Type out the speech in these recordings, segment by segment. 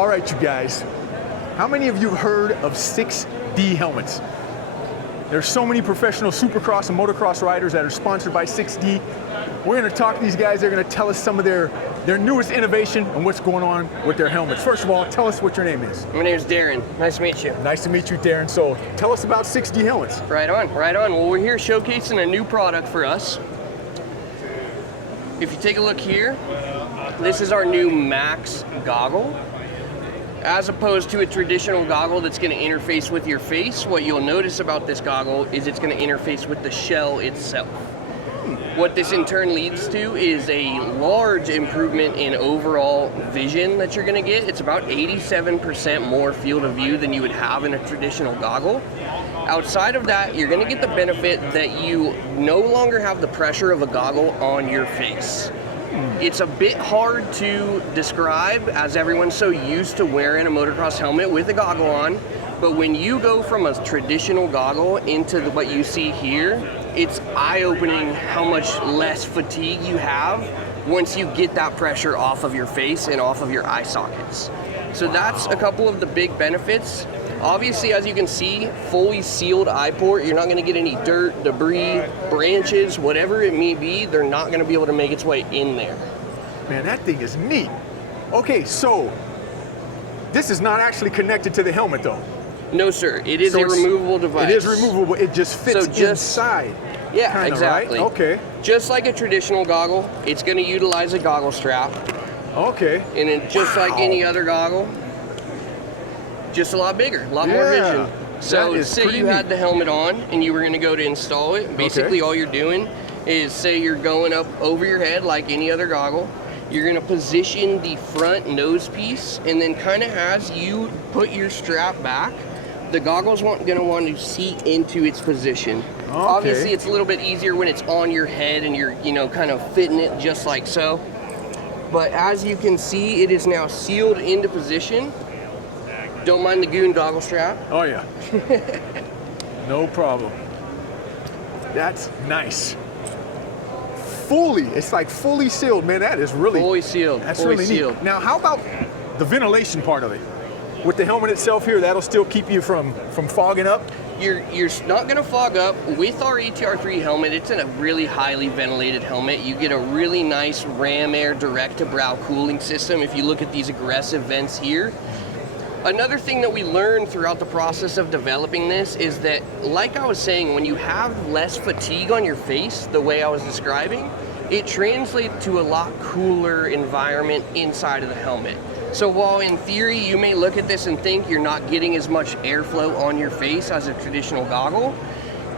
All right, you guys. How many of you have heard of 6D helmets? There's so many professional supercross and motocross riders that are sponsored by 6D. We're gonna talk to these guys. They're gonna tell us some of their newest innovation and what's going on with their helmets. First of all, tell us what your name is. My name is Darren. Nice to meet you. Nice to meet you, Darren. So tell us about 6D helmets. Right on, right on. Well, we're here showcasing a new product for us. If you take a look here, this is our new Max goggle. As opposed to a traditional goggle that's going to interface with your face, what you'll notice about this goggle is it's going to interface with the shell itself. What this in turn leads to is a large improvement in overall vision that you're going to get. It's about 87% more field of view than you would have in a traditional goggle. Outside of that, you're going to get the benefit that you no longer have the pressure of a goggle on your face. It's a bit hard to describe as everyone's so used to wearing a motocross helmet with a goggle on, but when you go from a traditional goggle into what you see here, it's eye-opening how much less fatigue you have once you get that pressure off of your face and off of your eye sockets. So that's a couple of the big benefits. Obviously, as you can see, fully sealed eye port. You're not going to get any dirt, debris, branches, whatever it may be. They're not going to be able to make its way in there. Man, that thing is neat. Okay, so this is not actually connected to the helmet, though. No, sir. It is a removable device. It is removable. It just fits inside. Yeah, kinda, exactly. Right? Okay. Just like a traditional goggle, it's going to utilize a goggle strap. Okay. And then just like any other goggle, just a lot bigger, a lot more vision. So say you had the helmet on and you were going to go to install it. Basically all you're doing is, say you're going up over your head like any other goggle. You're going to position the front nose piece, and then kind of as you put your strap back, the goggle's going to want to seat into its position. Okay. Obviously it's a little bit easier when it's on your head and you're, kind of fitting it just like so. But as you can see, it is now sealed into position. Don't mind the goon goggle strap. Oh yeah. No problem. That's nice. It's like fully sealed, man. That is really fully sealed. That's really neat. Now, how about the ventilation part of it? With the helmet itself here, that'll still keep you from fogging up? You're not going to fog up. With our ETR3 helmet, it's in a really highly ventilated helmet. You get a really nice ram air direct-to-brow cooling system if you look at these aggressive vents here. Another thing that we learned throughout the process of developing this is that, like I was saying, when you have less fatigue on your face, the way I was describing, it translates to a lot cooler environment inside of the helmet. So while in theory you may look at this and think you're not getting as much airflow on your face as a traditional goggle,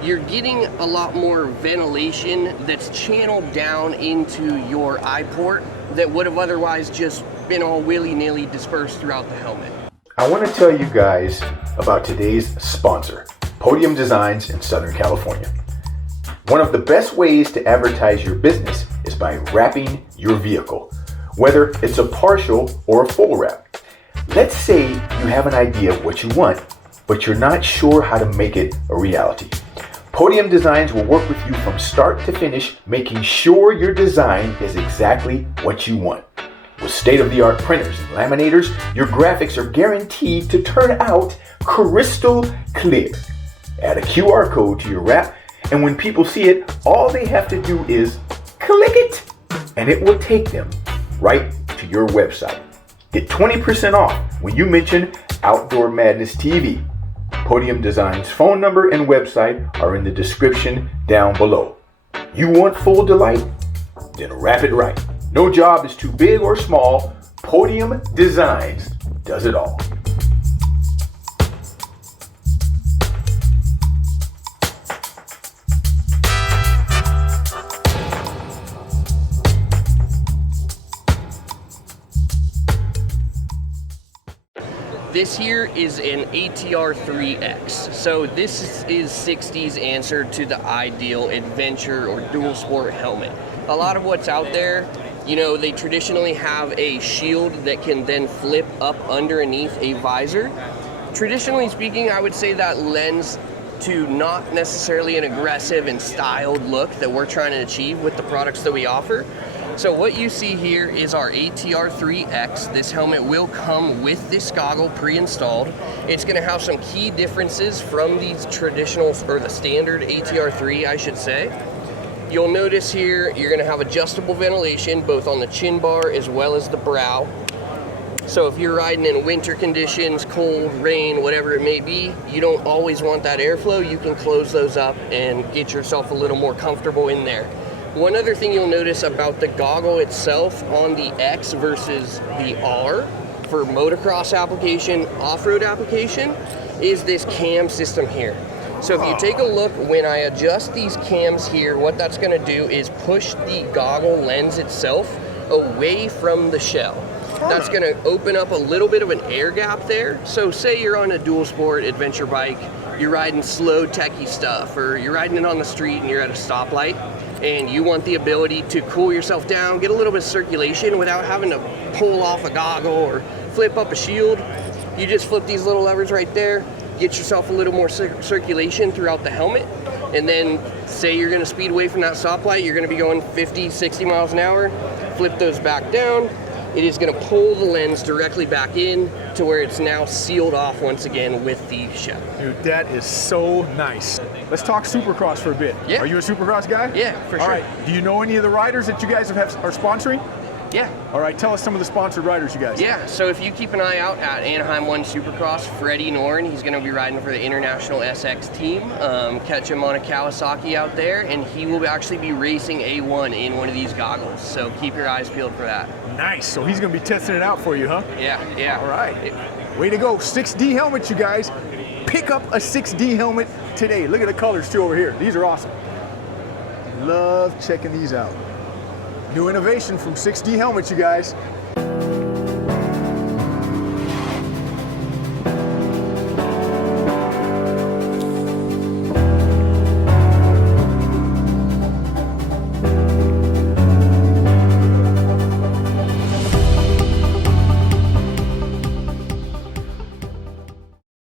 you're getting a lot more ventilation that's channeled down into your eye port that would have otherwise just been all willy-nilly dispersed throughout the helmet. I want to tell you guys about today's sponsor, Podium Designs in Southern California. One of the best ways to advertise your business is by wrapping your vehicle, whether it's a partial or a full wrap. Let's say you have an idea of what you want, but you're not sure how to make it a reality. Podium Designs will work with you from start to finish, making sure your design is exactly what you want. With state-of-the-art printers and laminators, your graphics are guaranteed to turn out crystal clear. Add a QR code to your wrap, and when people see it, all they have to do is click it, and it will take them right to your website. Get 20% off when you mention Outdoor Madness TV. Podium Design's phone number and website are in the description down below. You want full delight? Then wrap it right. No job is too big or small. Podium Designs does it all. This here is an ATR3X. So this is 6D's answer to the ideal adventure or dual sport helmet. A lot of what's out there, they traditionally have a shield that can then flip up underneath a visor. Traditionally speaking, I would say that lends to not necessarily an aggressive and styled look that we're trying to achieve with the products that we offer. So what you see here is our ATR3X. This helmet will come with this goggle pre-installed. It's going to have some key differences from these traditional, or the standard ATR3, I should say. You'll notice here you're going to have adjustable ventilation both on the chin bar as well as the brow. So if you're riding in winter conditions, cold, rain, whatever it may be, you don't always want that airflow. You can close those up and get yourself a little more comfortable in there. One other thing you'll notice about the goggle itself on the X versus the R for motocross application, off-road application, is this cam system here. So if you take a look, when I adjust these cams here, what that's going to do is push the goggle lens itself away from the shell. That's going to open up a little bit of an air gap there. So say you're on a dual sport adventure bike, you're riding slow techie stuff, or you're riding it on the street and you're at a stoplight, and you want the ability to cool yourself down, get a little bit of circulation without having to pull off a goggle or flip up a shield. You just flip these little levers right there, get yourself a little more circulation throughout the helmet, and then say you're going to speed away from that stoplight, you're going to be going 50, 60 miles an hour, flip those back down. It is going to pull the lens directly back in to where it's now sealed off once again with the shell. Dude, that is so nice. Let's talk Supercross for a bit. Yeah. Are you a Supercross guy? Yeah, for All sure. right. Do you know any of the riders that you guys are sponsoring? Yeah. All right, tell us some of the sponsored riders you guys. Yeah, so if you keep an eye out at Anaheim 1 Supercross, Freddie Norn, he's going to be riding for the International SX team. Catch him on a Kawasaki out there, and he will actually be racing A1 in one of these goggles. So keep your eyes peeled for that. Nice. So he's going to be testing it out for you, huh? Yeah, yeah. All right. Way to go. 6D helmets, you guys. Pick up a 6D helmet today. Look at the colors, too, over here. These are awesome. Love checking these out. New innovation from 6D helmets, you guys.